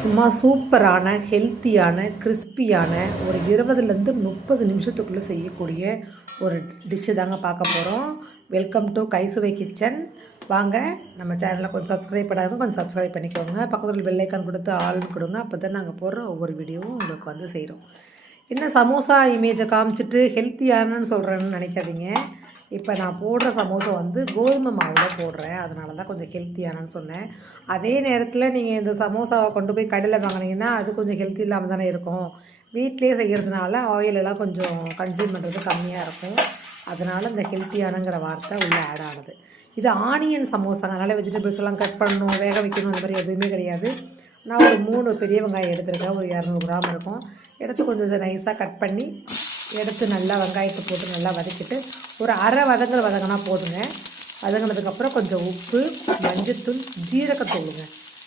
சும்மா சூப்பரான ஹெல்த்தியான கிறிஸ்பியான ஒரு 20லேருந்து 30 நிமிஷத்துக்குள்ளே செய்யக்கூடிய ஒரு டிஷ்ஷு தாங்க பார்க்க போகிறோம். Welcome to Kaisuvai kitchen. வாங்க, நம்ம சேனலில் கொஞ்சம் சப்ஸ்கிரைப் பண்ணாதவங்க கொஞ்சம் சப்ஸ்கிரைப் பண்ணிக்கோங்க. பக்கத்தில் பெல் ஐக்கான் கொடுத்து ஆள்னு கொடுங்க. அப்போ தான் நாங்கள் போடுற ஒவ்வொரு வீடியோவும் உங்களுக்கு வந்து செய்கிறோம். என்ன சமோசா இமேஜை காமிச்சிட்டு ஹெல்த்தியானு சொல்கிறேன்னு நினைக்காதீங்க. இப்போ நான் போடுற சமோசா வந்து கோதுமை மாவில் போடுறேன், அதனால தான் கொஞ்சம் ஹெல்த்தியானு சொன்னேன். அதே நேரத்தில் நீங்கள் இந்த சமோசாவை கொண்டு போய் கடையில் வாங்கினீங்கன்னா அது கொஞ்சம் ஹெல்த்தி இல்லாமல் தானே இருக்கும். வீட்டிலே செய்கிறதுனால ஆயிலெல்லாம் கொஞ்சம் கன்சியூம் பண்ணுறது கம்மியாக இருக்கும். அதனால் இந்த ஹெல்த்தியானுங்கிற வார்த்தை உள்ளே ஆட் ஆகுது. இது ஆனியன் சமோசாங்க, அதனால் வெஜிடபிள்ஸ் எல்லாம் கட் பண்ணணும், வேக வைக்கணும், அந்த மாதிரி எதுவுமே கிடையாது. நான் ஒரு 3 பெரிய வெங்காயம் எடுத்துருக்கேன், ஒரு 200 கிராம் இருக்கும். எடுத்து கொஞ்சம் நைஸாக கட் பண்ணி எடுத்து நல்லா வெங்காயத்தை போட்டு நல்லா வதக்கிட்டு ஒரு அரை வதங்கினா போதுங்க. வதங்கினதுக்கப்புறம் கொஞ்சம் உப்பு, மஞ்சத்தூள், ஜீரகத்தூளுங்க,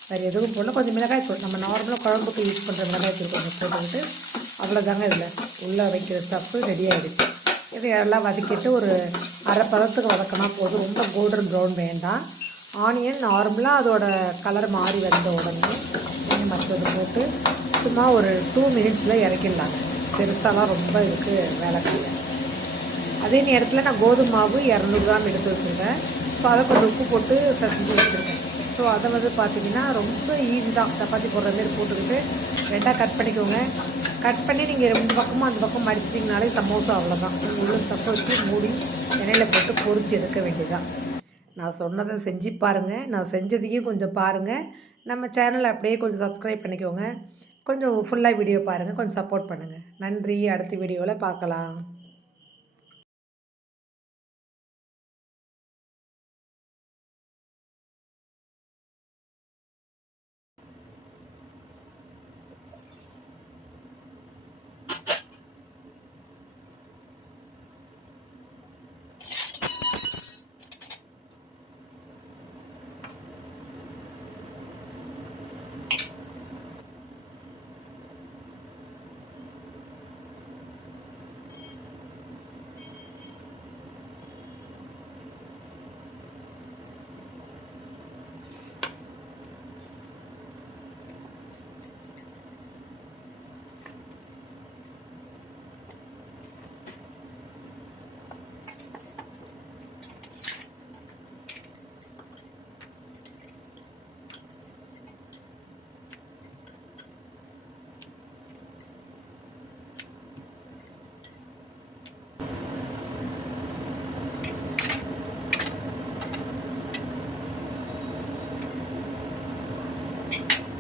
வேறு எதுவும் போடல. கொஞ்சம் மிளகாய் தூள், நம்ம நார்மலாக குழம்புக்கு யூஸ் பண்ணுற மிளகாய் தூள் கொஞ்சம் போட்டுக்கிட்டு அவ்வளோதாங்க. இதில் உள்ளே வைக்கிற ஸ்டஃப்பு ரெடி ஆகிடுச்சு. இதை எல்லாம் வதக்கிட்டு ஒரு அரை பதத்துக்கு வதக்கினா போதும். ரொம்ப கோல்டன் ப்ரௌன் வேண்டாம். ஆனியன் நார்மலாக அதோட கலர் மாறி வந்த உடனே நீங்கள் மற்றது போட்டு சும்மா ஒரு 2 மினிட்ஸில் இறக்கிடலாங்க. பெருசாலாம் ரொம்ப இதுக்கு வேலை கிடையாது. அதே நேரத்தில் நான் கோதுமை மாவு 200 கிராம் எடுத்து வச்சுருக்கேன். ஸோ அதை கொஞ்சம் உப்பு போட்டு செஞ்சு வச்சுருக்கேன். ஸோ அதை வந்து பார்த்திங்கன்னா ரொம்ப ஈஸி தான். சப்பாத்தி போடுற மாதிரி போட்டுக்கிட்டு 2ஆக கட் பண்ணிக்கோங்க. கட் பண்ணி நீங்கள் 2 பக்கமும் அந்த பக்கம் மடிச்சிட்டிங்கனாலே சமோசா அவ்வளோதான். உள்ள ஸ்டஃப் வச்சு மூடி எண்ணெயில் போட்டு பொரிச்சு எடுக்க வேண்டியதுதான். நான் சொன்னதை செஞ்சு பாருங்கள். நான் செஞ்சதையும் கொஞ்சம் பாருங்கள். நம்ம சேனலை அப்படியே கொஞ்சம் சப்ஸ்கிரைப் பண்ணிக்கோங்க. கொஞ்சம் ஃபுல்லாக வீடியோ பாருங்கள், கொஞ்சம் சப்போர்ட் பண்ணுங்கள். நன்றி. அடுத்த வீடியோவில் பார்க்கலாம்.